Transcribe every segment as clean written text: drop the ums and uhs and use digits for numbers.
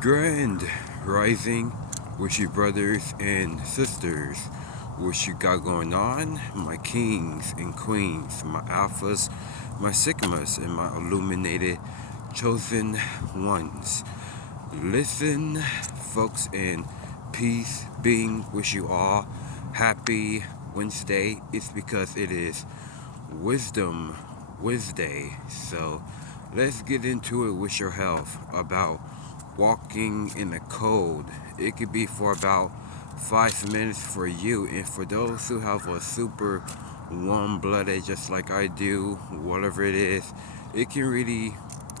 Grand Rising with you brothers and sisters. What you got going on? My kings and queens, my alphas, my sigmas, and my illuminated chosen ones. Listen, folks, and peace being with you all. Happy Wednesday. It's because it is Wisdom Wednesday. So let's get into it with your health about walking in the cold. It could be for about 5 minutes for you, and for those who have a super warm blooded, just like I do, whatever it is, it can really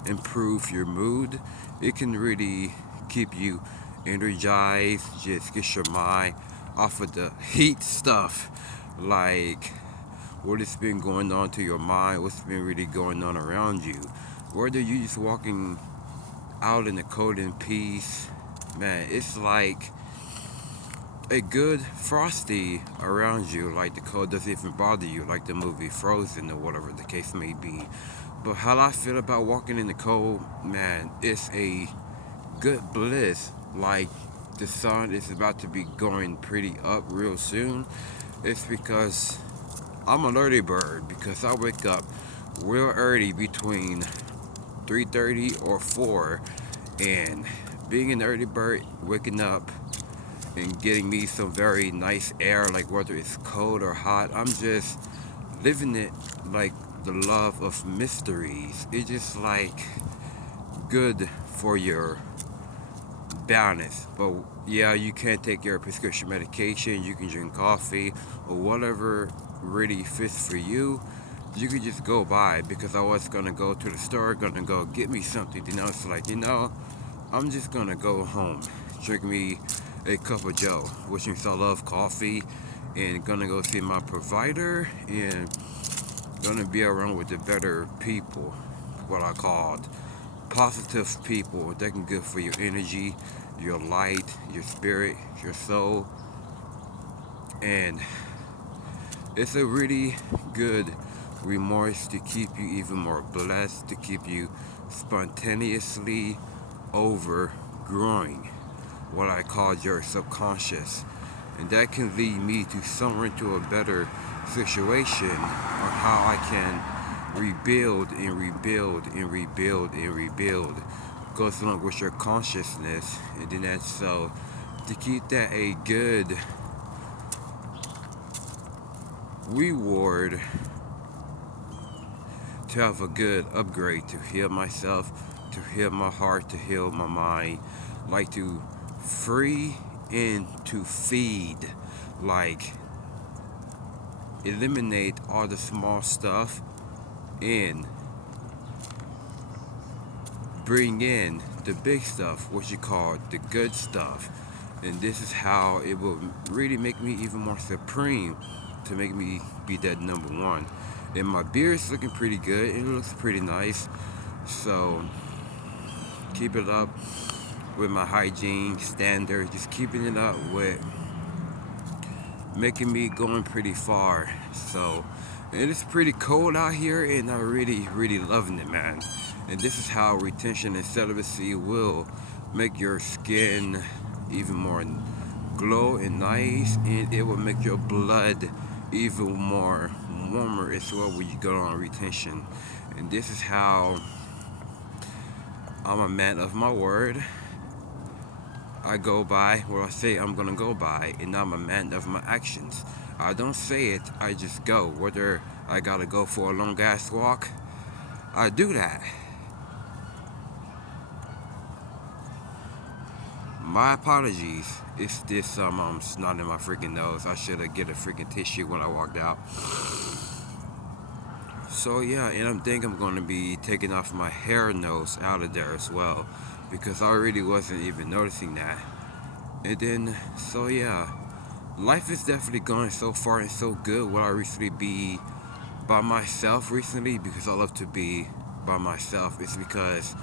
improve your mood. It can really keep you energized, just get your mind off of the heat stuff, like what has been going on to your mind, what's been really going on around you. Whether you just walking out in the cold in peace, man, it's like a good frosty around you, like the cold doesn't even bother you, like the movie Frozen or whatever the case may be. But how I feel about walking in the cold, man, it's a good bliss. Like the sun is about to be going pretty up real soon. It's because I'm an early bird, because I wake up real early between 3:30 or 4, and being an early bird, waking up and getting me some very nice air, like whether it's cold or hot, I'm just living it like the love of mysteries. It's just like good for your balance. But yeah, you can't take your prescription medication, you can drink coffee or whatever really fits for you. You could just go by, because I was gonna go to the store, gonna go get me something, it's like, I'm just gonna go home, drink me a cup of joe, which means I love coffee, and gonna go see my provider, and gonna be around with the better people, what I called positive people that can good for your energy, your light, your spirit, your soul, and it's a really good remorse to keep you even more blessed, to keep you spontaneously overgrowing what I call your subconscious. And that can lead me to somewhere into a better situation on how I can rebuild and rebuild and rebuild and rebuild. Goes along with your consciousness, and then that's so to keep that a good reward, to have a good upgrade, to heal myself, to heal my heart, to heal my mind, like to free and to feed, like eliminate all the small stuff and bring in the big stuff, what you call the good stuff. And this is how it will really make me even more supreme, to make me be that number one. And my beard's looking pretty good, it looks pretty nice, so keep it up with my hygiene standard, just keeping it up with making me going pretty far. So, and it's pretty cold out here, and I'm really loving it, man. And this is how retention and celibacy will make your skin even more glow and nice, and it will make your blood even more warmer as well when you go on retention. And this is how I'm a man of my word. I go by what I say I'm gonna go by, and I'm a man of my actions. I don't say it, I just go. Whether I gotta go for a long ass walk, I do that. My apologies. It's this snot in my freaking nose. I should have get a freaking tissue when I walked out. So yeah, and I'm thinking I'm gonna be taking off my hair nose out of there as well, because I really wasn't even noticing that. And then, so yeah, life is definitely going so far and so good. Will I recently be by myself recently? Because I love to be by myself. It's because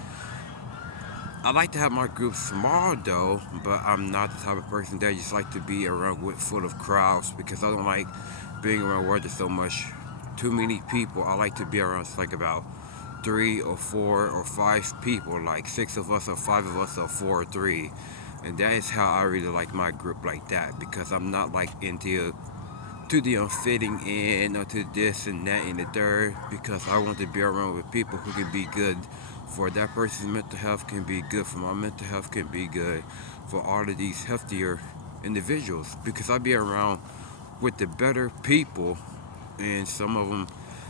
I like to have my group small though, but I'm not the type of person that just like to be around with full of crowds, because I don't like being around where there's so much too many people. I like to be around like about 3 or 4 or 5 people, like 6 of us or 5 of us or 4 or 3. And that is how I really like my group like that, because I'm not like into to the fitting in or to this and that and the third, because I want to be around with people who can be good for that person's mental health, can be good for my mental health, can be good for all of these healthier individuals, because I be around with the better people, and some of them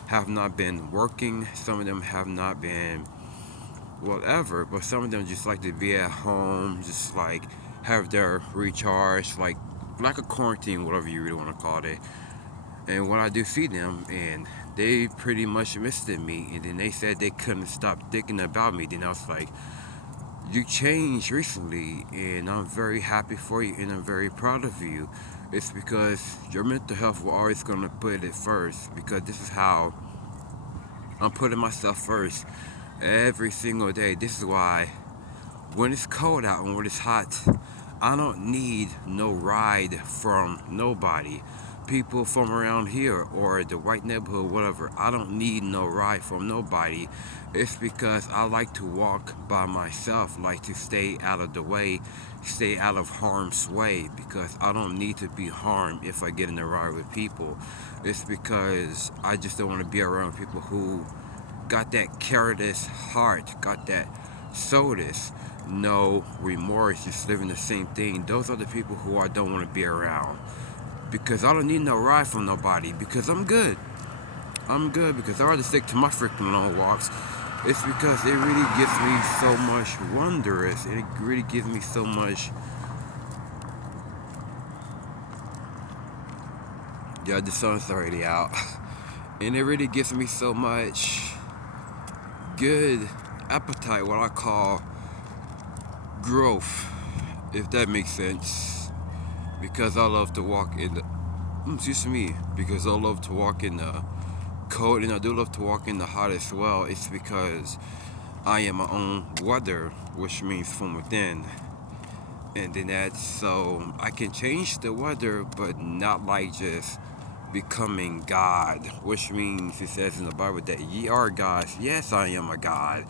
have not been working, some of them have not been whatever, but some of them just like to be at home, just like have their recharge, like a quarantine, whatever you really want to call it. And when I do see them, and they pretty much missed me, and then they said they couldn't stop thinking about me, then I was like, you changed recently, and I'm very happy for you, and I'm very proud of you. It's because your mental health will always gonna put it first, because this is how I'm putting myself first every single day. This is why when it's cold out and when it's hot, I don't need no ride from nobody. People from around here or the white neighborhood, whatever, I don't need no ride from nobody. It's because I like to walk by myself, like to stay out of the way, stay out of harm's way, because I don't need to be harmed if I get in a ride with people. It's because I just don't want to be around people who got that careless heart, got that soulless, no remorse, just living the same thing. Those are the people who I don't want to be around, because I don't need no ride from nobody, because I'm good. I'm good, because I rather stick to my freaking long walks. It's because it really gives me so much wondrous, and it really gives me so much. Yeah, the sun's already out. And it really gives me so much good appetite, what I call growth, if that makes sense. Because I love to walk in the, because I love to walk in the cold, and I do love to walk in the hot as well. It's because I am my own weather, which means from within. And then that's so I can change the weather, but not like just becoming God, which means it says in the Bible that ye are gods. Yes, I am a God.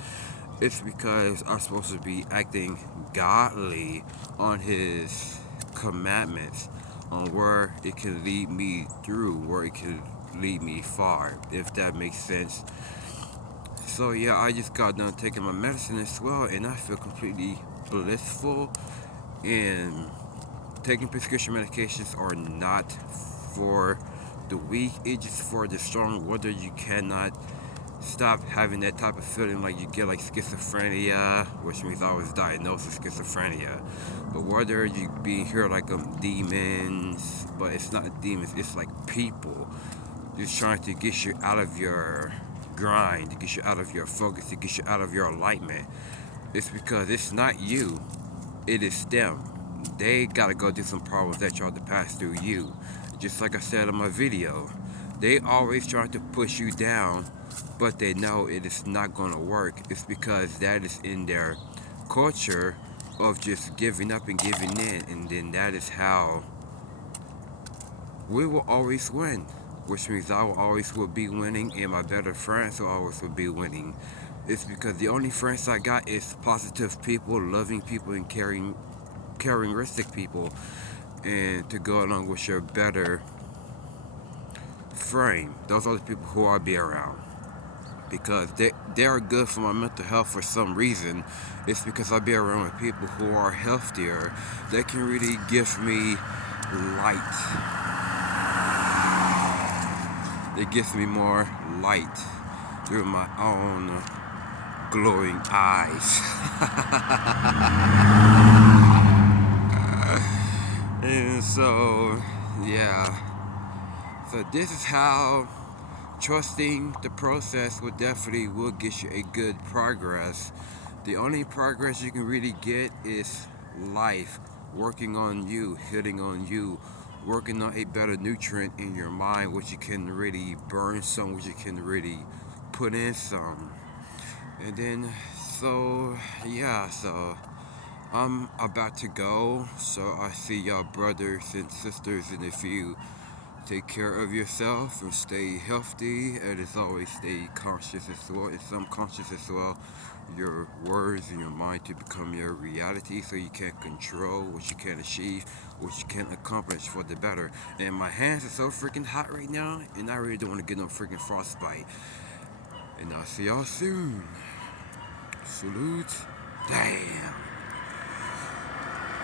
It's because I'm supposed to be acting godly on His commandments, on where it can lead me through, where it can lead me far, if that makes sense. So yeah, I just got done taking my medicine as well, and I feel completely blissful. And taking prescription medications are not for the weak, it's just for the strong. Whether you cannot stop having that type of feeling, like you get like schizophrenia, which means I was diagnosed with schizophrenia. But whether you be here like demons, but it's not demons, it's like people just trying to get you out of your grind, to get you out of your focus, to get you out of your alignment. It's because it's not you, it is them. They gotta go through some problems that try to pass through you. Just like I said in my video, they always try to push you down, but they know it is not gonna work. It's because that is in their culture of just giving up and giving in, and then that is how we will always win. Which means I will be winning, and my better friends will always will be winning. It's because the only friends I got is positive people, loving people, and caringistic people, and to go along with your better frame. Those are the people who I'll be around, because they are good for my mental health for some reason. It's because I'll be around with people who are healthier, that can really give me light. It gives me more light through my own glowing eyes. And so, yeah. So this is how trusting the process will get you a good progress. The only progress you can really get is life, working on you, hitting on you, working on a better nutrient in your mind, which you can really burn some, which you can really put in some. And then, so yeah, so I'm about to go. So I see y'all brothers and sisters in a few Take care of yourself and stay healthy, and as always, stay conscious as well, and subconscious as well. Your words and your mind to become your reality, so you can control what you can achieve, what you can accomplish for the better. And my hands are so freaking hot right now, and I really don't want to get no freaking frostbite. And I'll see y'all soon. Salute. Damn.